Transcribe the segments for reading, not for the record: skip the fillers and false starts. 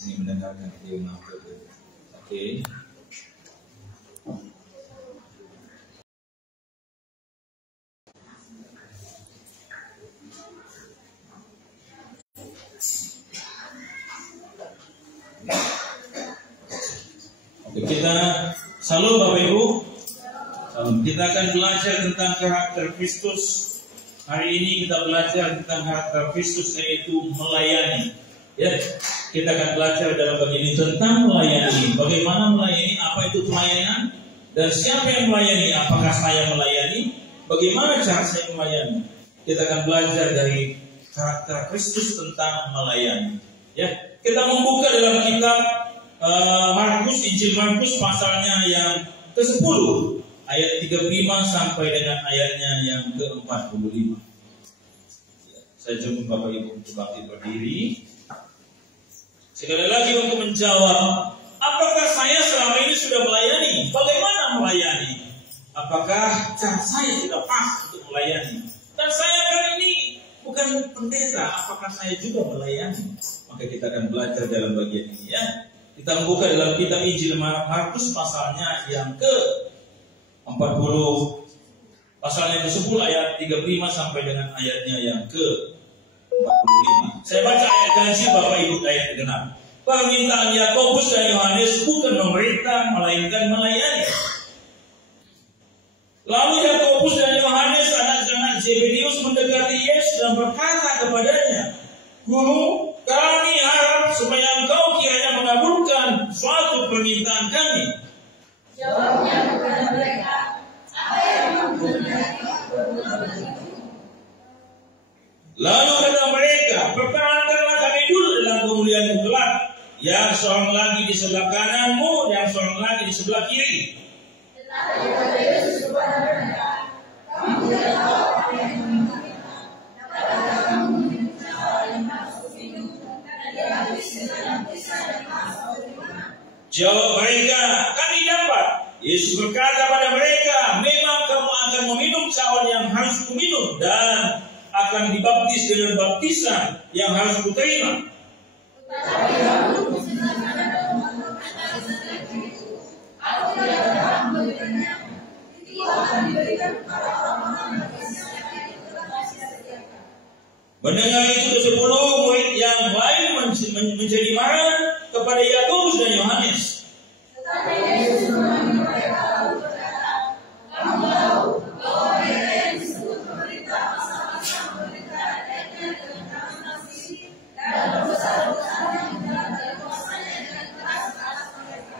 Ini mendengarkan firman Tuhan. Oke. Oke, kita salam Bapak Ibu. Salam. Kita akan belajar tentang karakter Kristus. Hari ini kita belajar tentang karakter Kristus, yaitu melayani. Ya, kita akan belajar dalam bagian ini tentang melayani. Bagaimana melayani, apa itu pelayanan, dan siapa yang melayani, apakah saya melayani, bagaimana cara saya melayani. Kita akan belajar dari karakter Kristus tentang melayani. Ya, kita membuka dalam kitab Markus, Injil Markus pasalnya yang ke-10, ayat 35 sampai dengan ayatnya yang ke-45. Saya jemput Bapak Ibu untuk bangkit berdiri. Sekali lagi untuk menjawab, apakah saya selama ini sudah melayani? Bagaimana melayani? Apakah cara saya sudah pas untuk melayani? Dan saya kali ini bukan pendeta, apakah saya juga melayani? Maka kita akan belajar dalam bagian ini, ya. Kita membuka dalam kitab Injil Markus pasalnya yang ke-40, pasalnya ke-10 ayat 35 sampai dengan ayatnya yang ke-45. Saya baca ayat ganjil, Bapak Ibu ayat genap. Permintaan Yakobus dan Yohanes bukan memerintah, melainkan melayani. Lalu Yakobus dan Yohanes, anak-anak Zebedeus, mendekati Yesus dan berkata kepadanya, Guru, kami harap supaya Engkau kiranya mengabulkan suatu permintaan kami. Jawabnya kepada mereka, apa yang menghendaki Lalu kata mereka, perkenankanlah kami dulu dalam kemuliaan kelak, yang seorang lagi di sebelah kananmu, yang seorang lagi di sebelah kiri. Tetapi kata Yesus kepada mereka, kamu tidak tahu apa yang meminta. Dapatkah kamu meminta hal yang maksud minum dan dihabis dengan pisah dan maksud dari mana? Jawab mereka, kami dapat. Yesus berkata pada mereka, memang kamu akan meminum cawan yang harus kuminum, dan akan dibaptis dengan baptisan yang harus kuterima. Tetapi kamu senang dan mengatakan itu, aku tidak berhak memberikannya. Itu akan diberikan kepada orang-orang yang bersiap itu telah disediakan. Mendengar itu 10 murid yang lain menjadi marah kepada Yakobus dan Yohanes. Tetapi Yesus memanggil mereka lalu berkata, kamu tahu bahwa mereka yang disebut pemerintah masa-masa pemerintah rakyatnya dengan keras nafsi dan dosa-dosanya menjalankan kuasanya dengan keras atas mereka.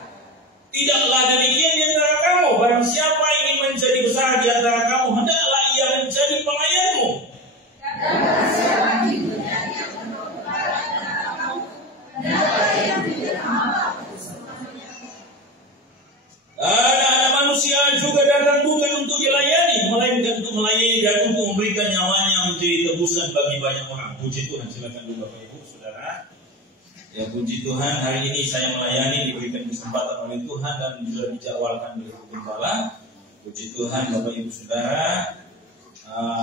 Tidaklah demikian di antara kamu. Barang siapa ingin menjadi besar di antara kamu, hendaklah ia menjadi pelayanmu. Dan barang siapa ingin menjadi yang penuh kepada antara kamu, hendaklah ia menjadi hamba untuk semuanya. Anak-anak manusia juga datang bukan untuk dilayani, melainkan untuk melayani dan untuk memberikan nyawanya menjadi tebusan bagi banyak orang. Puji Tuhan, silakan dulu Bapak Ibu, Saudara. Ya, puji Tuhan, hari ini saya melayani, diberikan kesempatan oleh Tuhan dan juga dijadwalkan oleh Gembala. Puji Tuhan, Bapak Ibu Saudara.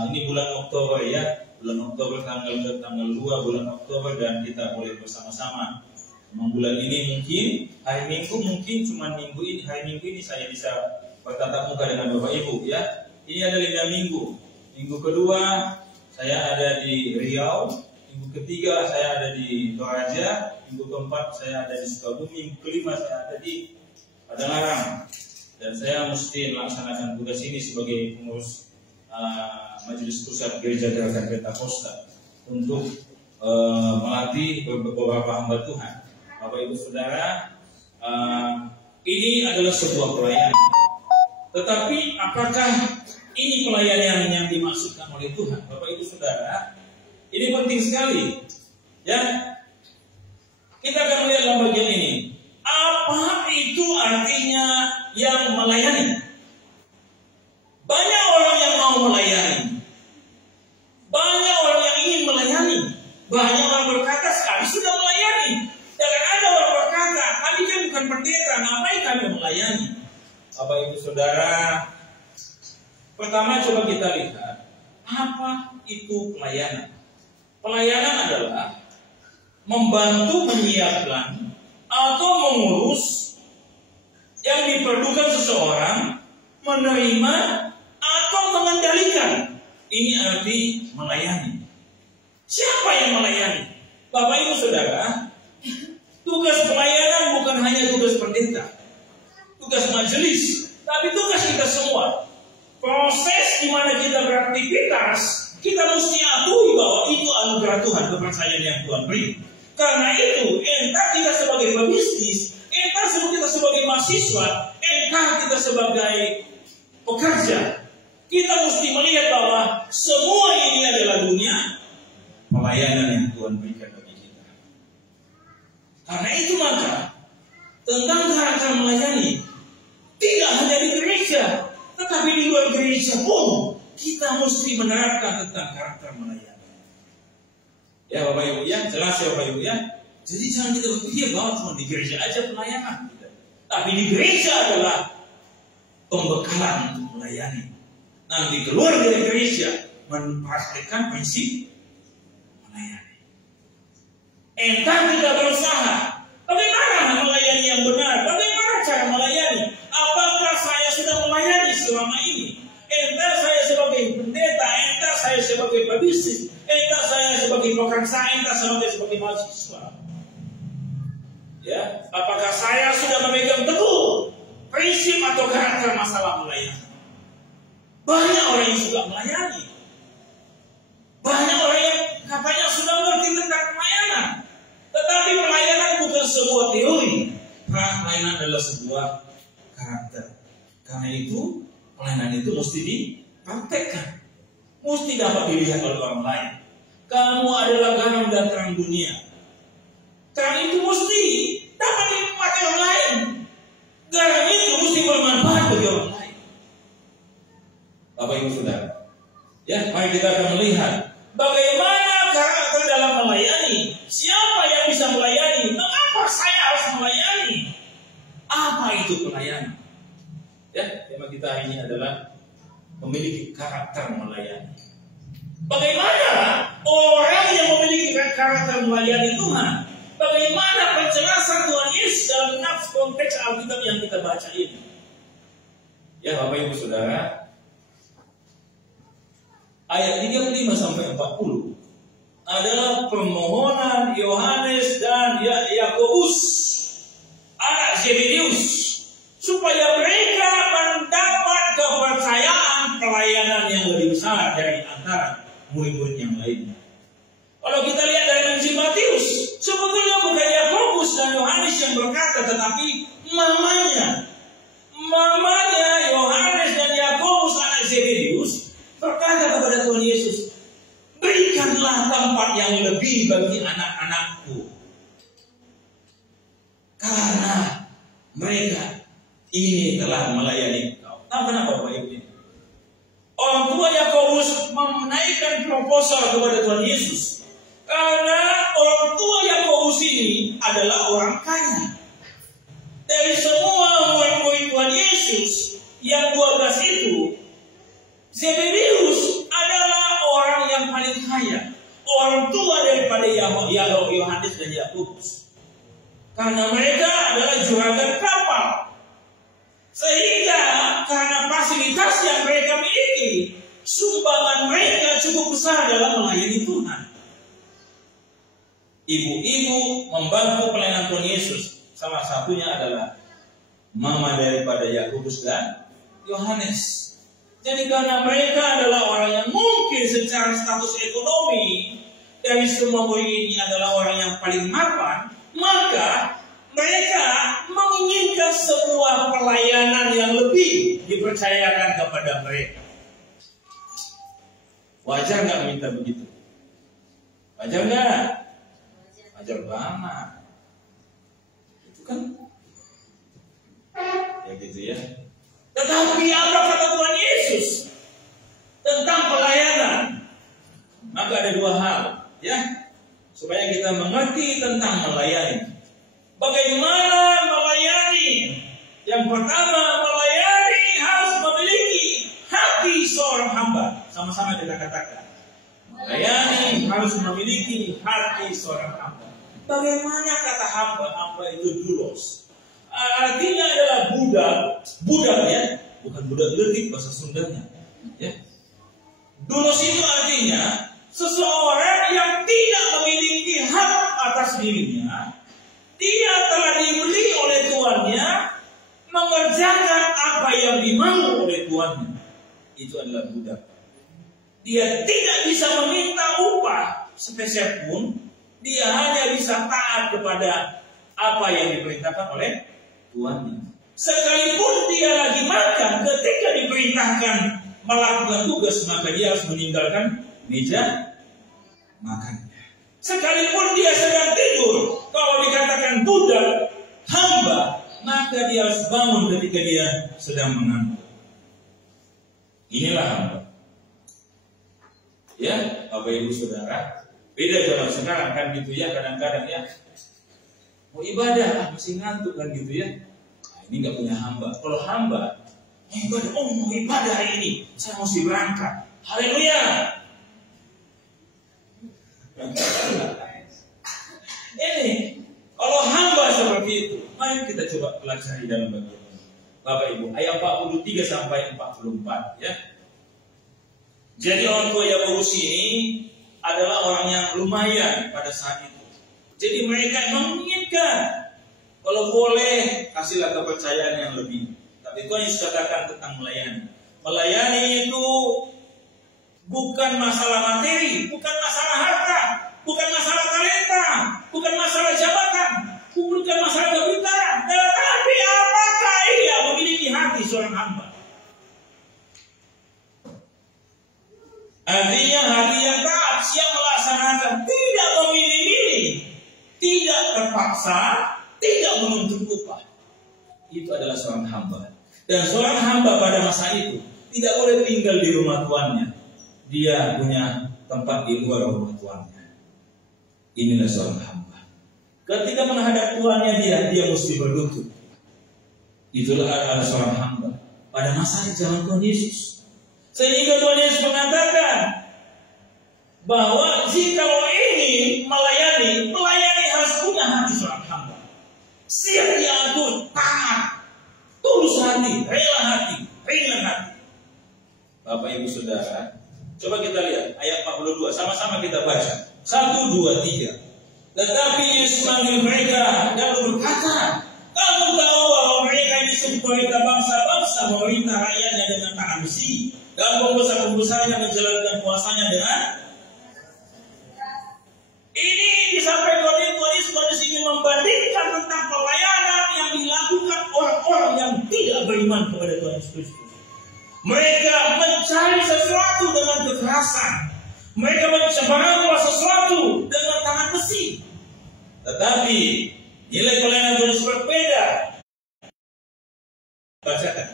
Ini bulan Oktober, ya, bulan Oktober tanggal 2 bulan Oktober, dan kita boleh bersama-sama. Memang bulan ini mungkin hari Minggu, mungkin cuma minggu ini, hari Minggu ini saya bisa bertatap muka dengan Bapak Ibu, ya. Ini ada 5 minggu. Minggu kedua saya ada di Riau, minggu ketiga saya ada di Toraja, minggu keempat saya ada di Sukabumi, minggu kelima saya ada di Padalarang. Dan saya mesti melaksanakan tugas ini sebagai pengurus Majelis Pusat Gereja Gerakan Pentakosta untuk melatih beberapa hamba Tuhan. Bapak Ibu Saudara, ini adalah sebuah pelayanan. Tetapi apakah ini pelayanan yang dimaksudkan oleh Tuhan? Bapak Ibu Saudara, ini penting sekali. Ya, kita akan melihat dalam bagian ini. Apa itu artinya yang melayani? Banyak orang yang mau melayani. Banyak orang yang ingin melayani. Banyak orang berkata sekali sudah melayani. Dan ada orang berkata, kami kan bukan pendeta, ngapain kami melayani? Bapak Ibu Saudara, pertama coba kita lihat, apa itu pelayanan? Pelayanan adalah membantu menyiapkan atau mengurus yang diperlukan seseorang, menerima atau mengendalikan. Ini arti melayani. Siapa yang melayani? Bapak Ibu Saudara, tugas pelayanan bukan hanya tugas pendeta, tugas majelis, tapi tugas kita semua. Proses di mana kita beraktivitas, kita mesti akui bahwa itu anugerah Tuhan, kepercayaan yang Tuhan beri. Karena itu, entah kita sebagai pebisnis, entah kita sebagai mahasiswa, entah kita sebagai pekerja, kita mesti melihat bahwa semua ini adalah dunia pelayanan yang Tuhan berikan bagi kita. Karena itu maka tentang karakter melayani tidak hanya di gereja, tetapi di luar gereja pun kita mesti menerapkan tentang karakter melayani. Ya Bapak Ibu ya, jelas ya Bapak Ibu ya. Jadi jangan kita berpikir bahwa cuma di gereja aja pelayanan, tapi di gereja adalah pembekalan untuk melayani. Nanti keluar dari gereja mempraktikkan prinsip melayani. Entah kita berusaha, bagaimana melayani yang benar? Bagaimana cara melayani? Apakah saya sudah melayani selama ini? Entah saya sebagai pendeta, entah saya sebagai pebisnis, entah saya sebagai pekerja, entah saya sebagai mahasiswa. Ya, apakah saya sudah memegang teguh prinsip atau karakter masalah melayani? Banyak orang yang suka melayani. Banyak orang yang katanya sudah mengerti tentang pelayanan. Tetapi pelayanan bukan sebuah teori. Pelayanan adalah sebuah karakter. Karena itu, pelayanan itu mesti dipraktekkan. Mesti dapat dilihat oleh orang lain. Kamu adalah garam dan terang dunia. Terang itu mesti dapat dipakai orang lain. Garam itu mesti bermanfaat bagi orang lain. Bapak Ibu Saudara, ya, mari kita akan melihat bagaimana karakter dalam melayani. Siapa yang bisa melayani? Mengapa saya harus melayani? Apa itu pelayanan? Ya, tema kita hari ini adalah memiliki karakter melayani. Bagaimana orang yang memiliki karakter melayani Tuhan? Bagaimana penjelasan Tuhan Yesus dalam konteks Alkitab yang kita baca ini? Ya, Bapak Ibu Saudara, ayat 35 sampai 40 adalah permohonan Yohanes dan Yakobus, anak Zebedeus, supaya mereka mendapat kepercayaan pelayanan yang lebih besar dari antara murid-murid yang lainnya. Kalau kita lihat dari Injil Matius, sebetulnya bukan Yakobus dan Yohanes yang berkata, tetapi mamanya Yohanes dan Yakobus anak Zebedeus berkata kepada Tuhan Yesus, berikanlah tempat yang lebih bagi anak-anakku, karena mereka ini telah melayani Engkau. Nah, kenapa Bapak Ibu ini? Orang tua Yakobus menaikkan proposal kepada Tuhan Yesus, karena orang tua Yakobus ini adalah orang kaya. Dari semua murid-murid Tuhan Yesus yang 12 itu, Zebedeus adalah orang yang paling kaya, orang tua daripada Yohanes dan Yakobus. Karena mereka adalah juragan kapal. Sehingga karena fasilitas yang mereka miliki, sumbangan mereka cukup besar dalam melayani Tuhan. Ibu-ibu membantu pelayanan Tuhan Yesus. Salah satunya adalah mama daripada Yakobus dan Yohanes. Jadi karena mereka adalah orang yang mungkin secara status ekonomi dari semua murid ini adalah orang yang paling mapan, maka mereka menginginkan sebuah pelayanan yang lebih dipercayakan kepada mereka. Wajar nggak minta begitu? Wajar nggak? Wajar banget. Itu kan? Ya gitu ya. Tetapi apa kata Tuhan Yesus tentang pelayanan? Maka ada dua hal, ya, supaya kita mengerti tentang melayani. Bagaimana melayani? Yang pertama, melayani harus memiliki hati seorang hamba. Sama-sama kita katakan. Melayani harus memiliki hati seorang hamba. Bagaimana kata hamba? Hamba itu doulos. Artinya adalah budak ya, bukan budak letik bahasa Sundanya. Ya. Doulos itu artinya seseorang yang tidak memiliki hak atas dirinya. Dia telah dibeli oleh tuannya, mengerjakan apa yang dimau oleh tuannya. Itu adalah budak. Dia tidak bisa meminta upah sepeser pun. Dia hanya bisa taat kepada apa yang diperintahkan oleh tuannya. Sekalipun dia lagi makan, ketika diperintahkan melakukan tugas, maka dia harus meninggalkan meja makan. Sekalipun dia sedang tidur, kalau dikatakan budak, hamba, maka dia harus bangun ketika dia sedang mengantuk. Inilah hamba. Ya, Bapak Ibu Saudara, beda zaman sekarang kan gitu ya, kadang-kadang ya mau ibadah masih ngantuk kan gitu ya. Nah, ini nggak punya hamba. Kalau hamba, ibadah, mau ibadah hari ini, saya mesti berangkat. Haleluya. Ini kalau hamba seperti itu, mari kita coba pelajari dalam bagian ini. Bapak Ibu, ayat 43 sampai 44 ya. Jadi orang tua Yakobus ini adalah orang yang lumayan pada saat itu. Jadi mereka menginginkan kalau boleh kasihlah kepercayaan yang lebih. Tapi Tuhan Yesus katakan tentang melayani. Melayani itu bukan masalah materi, bukan masalah harta, bukan masalah talenta, bukan masalah jabatan, bukan masalah kedudukan, tetapi apakah ia memiliki hati seorang hamba. Artinya hati yang taat, siap melaksanakan, tidak memilih-milih, tidak terpaksa, tidak menuntut upah. Itu adalah seorang hamba. Dan seorang hamba pada masa itu tidak boleh tinggal di rumah tuannya. Dia punya tempat di luar rumah tuannya. Inilah seorang hamba. Ketika menghadap tuannya dia mesti berlutut. Itulah adalah seorang hamba pada masa zaman Tuhan Yesus. Sehingga Tuhan Yesus mengatakan bahwa jikalau ini melayani harus punya hati seorang hamba. Siap diatur, taat, tulus hati, rela hati, ringan hati. Bapak Ibu Saudara, coba kita lihat ayat 42, sama-sama kita baca. 1, 2, 3. Tetapi Yesus manggil mereka dan berkata, kamu tahu bahwa mereka ini sebagai bangsa-bangsa memerintah rakyatnya dengan tangan besi, dan pengusaha-pengusahanya menjalankan kuasanya dengan ini disampaikan oleh Tuhan Yesus ingin membandingkan tentang pelayanan yang dilakukan orang-orang yang tidak beriman kepada Tuhan Yesus Kristus. Mereka mencari sesuatu dengan kekerasan. Mereka mencari sesuatu dengan tangan besi. Tetapi nilai pelayanan Tuhan Yesus berbeda. Bacakan.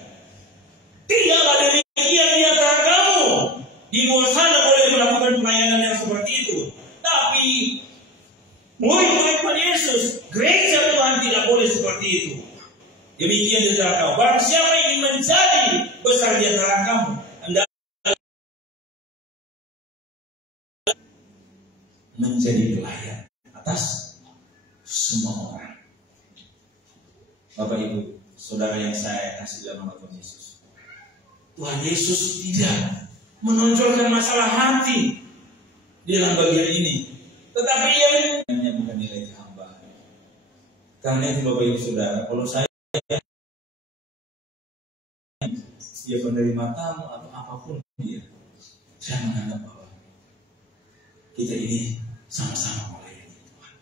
Tidaklah demikian di antara kamu. Di luar sana boleh melakukan pelayanan yang seperti itu. Tapi murid-murid Tuhan Yesus, gereja Tuhan tidak boleh seperti itu. Demikian di antara kamu. Barang siapa yang ingin menjadi besar di antara kamu, hendaklah menjadi pelayan atas semua orang. Bapak Ibu, saudara yang saya kasih dalam nama Tuhan Yesus. Tuhan Yesus tidak menonjolkan masalah hati di dalam bagian ini, tetapi yang bukan nilai hamba. Karena itu Bapak Ibu Saudara, kalau saya penerima tamu atau apapun dia, saya menganggap bahwa kita ini sama-sama melayani Tuhan.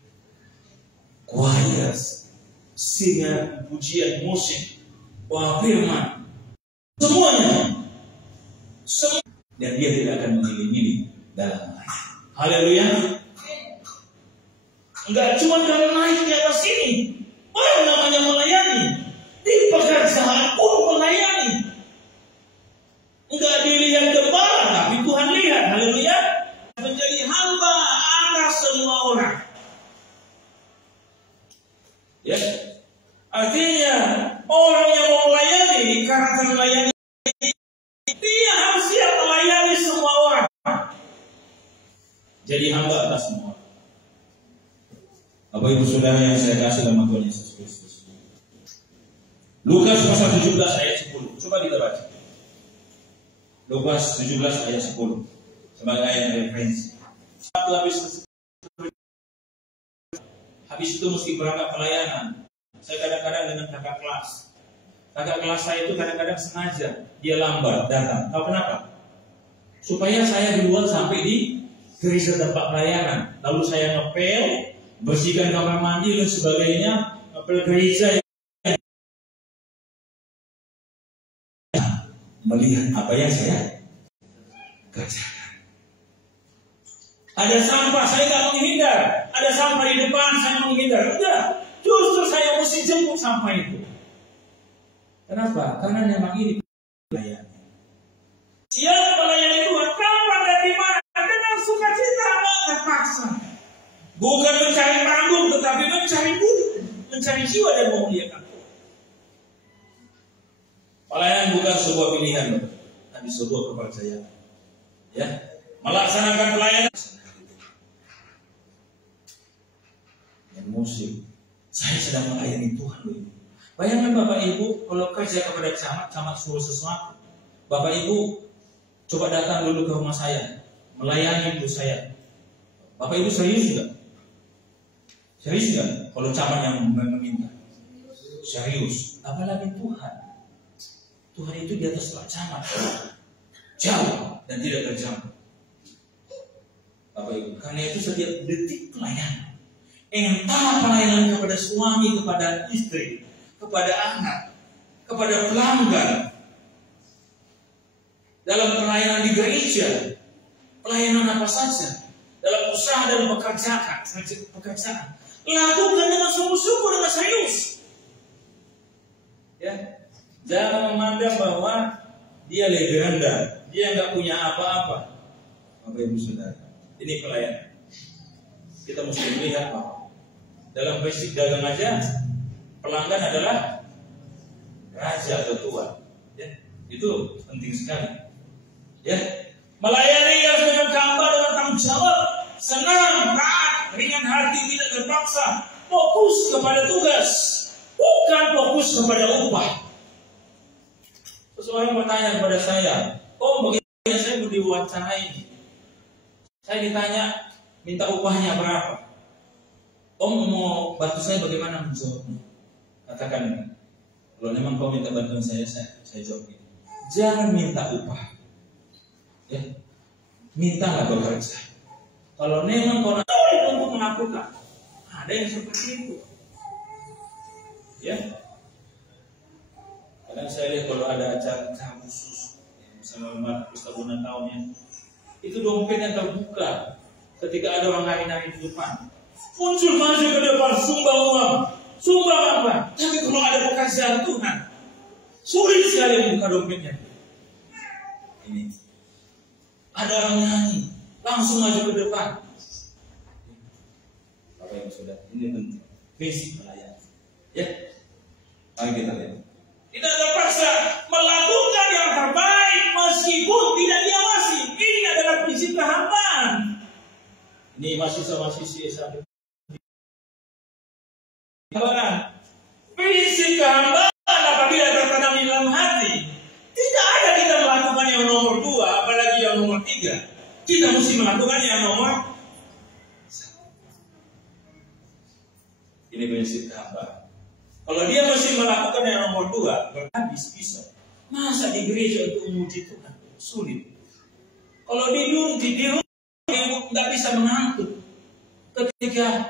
Choir, singa, pujian, musik, firman, semuanya, dan dia tidak akan memilih-milih dalam melayani. Haleluya. Enggak cuma kalau naik di atas ini, yang namanya melayani. Di pekerjaan pun melayani. Enggak dilihat gembala, tapi Tuhan lihat. Haleluya. Menjadi hamba atas semua orang. Ya. Artinya orang yang mau melayani, karakter melayani, dia harus siap melayani semua orang. Jadi hamba atas semua. Apa Kristus. Lukas pasal 17 ayat 10. Coba kita baca. Lukas 17 ayat 10 sebagai ayat referensi. Habis itu mesti berangkat pelayanan. Saya kadang-kadang dengan kakak kelas. Kakak kelas saya itu kadang-kadang sengaja dia lambat datang. Tahu kenapa? Supaya saya duluan sampai di gereja tempat pelayanan. Lalu saya ngepel, bersihkan kamar mandi dan sebagainya, ngepel gereja. Melihat apa yang saya kerjakan. Ada sampah, saya nggak menghindar. Ada sampah di depan, saya menghindar. Enggak, justru saya mesti jemput sampah itu. Kenapa? Karena memang ini pelayan. Siapa pelayan Tuhan? Kapan dan di mana? Dengan sukacita, nggak terpaksa. Bukan mencari panggung, tetapi mencari budi, mencari jiwa dan memuliakan. Pelayanan bukan sebuah pilihan, tapi sebuah kepercayaan. Ya, melaksanakan pelayanan. Emosi. Saya sedang melayani Tuhan. Bayangkan Bapak Ibu, kalau kerja kepada camat suruh sesuatu, Bapak Ibu coba datang dulu ke rumah saya, melayani ibu saya. Bapak Ibu serius enggak? Serius enggak? Kalau camat yang meminta, serius. Apalagi Tuhan. Tuhan itu di atas Pak Camat, jauh dan tidak terjangkau. Bapak Ibu, karena itu setiap detik pelayanan, entah pelayanan kepada suami, kepada istri, kepada anak, kepada pelanggan, dalam pelayanan di gereja, pelayanan apa saja, dalam usaha dan pekerjaan, lakukan dengan sungguh-sungguh, dengan serius. Ya. Jangan memandang bahwa dia legenda, dia nggak punya apa-apa. Bapak Ibu Saudara, ini pelayanan. Kita mesti melihat bahwa dalam prinsip dagang aja, pelanggan adalah raja atau tuan. Ya, itu penting sekali. Ya, melayani harus dengan gambar, dengan tanggung jawab, senang, taat, ringan hati, tidak terpaksa, fokus kepada tugas, bukan fokus kepada upah. Seseorang bertanya kepada saya, bagaimana saya mau diwawancarai? Saya ditanya, minta upahnya berapa? Mau bantu saya bagaimana menjawabnya? Katakan, kalau memang kau minta bantuan saya jawab ini. Jangan minta upah. Ya, mintalah bekerja. Kalau memang kau sulit untuk melakukan, ada yang seperti itu. Ya. Kadang saya lihat kalau ada acara khusus, misalnya perstabunan tahunnya, itu dompet yang terbuka. Ketika ada orang nari-nari di depan, muncul maju ke depan, sumbang uang, sumbang apa? Tapi kalau ada pekerjaan Tuhan, sulit sekali buka dompetnya. Ini ada orang nyanyi, langsung maju ke depan. Bapak Ibu Saudara, ini penting, basic pelayanan. Ya, mari kita lihat. Tidak terpaksa melakukan yang terbaik meskipun tidak diawasi. Ini adalah prinsip kehambaan. Ini mahasiswa-mahasiswi SMP. Prinsip kehambaan apabila tertanam di dalam hati, tidak ada kita melakukan yang nomor 2, apalagi yang nomor 3. Kita mesti melakukan yang nomor 1. Ini prinsip kehambaan. Kalau dia masih melakukan yang nomor 2, berhabis bisa. Masa di gereja untuk memuji Tuhan? Sulit. Kalau di rumah nggak bisa mengantuk. Ketika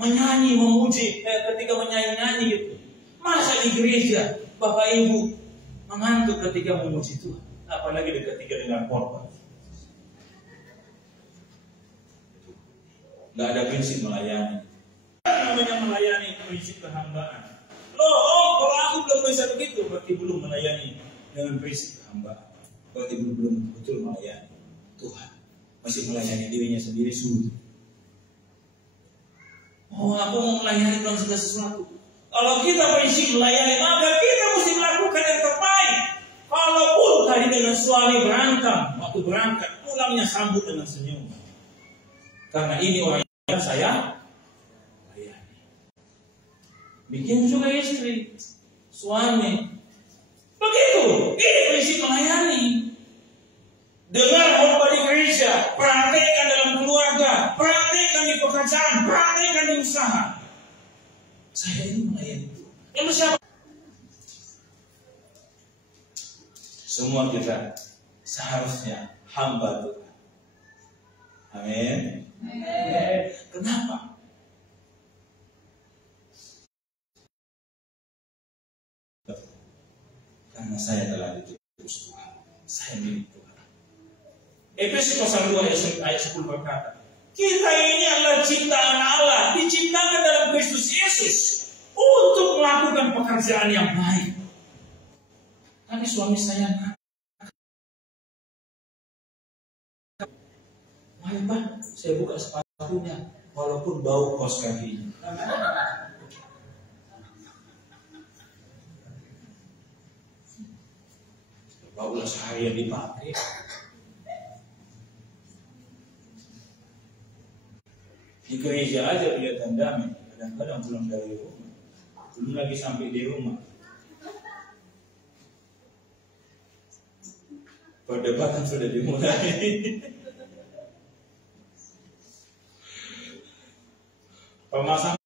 menyanyi, memuji, ketika menyanyi itu. Masa di gereja Bapak Ibu mengantuk ketika memuji Tuhan? Apalagi ketika dengan korban. Nggak ada prinsip melayani. Namanya melayani prinsip kehambaan. Kalau aku belum bisa begitu, berarti belum melayani dengan prinsip kehambaan. Berarti belum betul melayani Tuhan. Masih melayani dirinya sendiri sulit. Aku mau melayani Tuhan segala sesuatu. Kalau kita prinsip melayani, maka kita mesti melakukan yang terbaik. Kalaupun tadi dengan suami berantem, waktu berangkat pulangnya sambut dengan senyum. Karena ini orang yang saya Bikin juga istri, suami. Begitu, ini prinsip melayani. Dengar khotbah di gereja, praktekkan dalam keluarga, praktekkan di pekerjaan, praktekkan di usaha. Saya ini melayani. Lalu siapa? Semua kita seharusnya hamba Tuhan. Amin. Kenapa? Karena saya telah ditebus Tuhan. Saya milik Tuhan. Efesus pasal 2 ayat 10 berkata, kita ini adalah ciptaan Allah, diciptakan dalam Kristus Yesus untuk melakukan pekerjaan yang baik. Tapi suami saya ayo Pak, saya buka sepatunya walaupun bau kaos kakinya. Baulah seharian dipakai. Di gereja aja kelihatan damai, kadang-kadang pulang dari rumah, belum lagi sampai di rumah. Perdebatan sudah dimulai. Pemasangan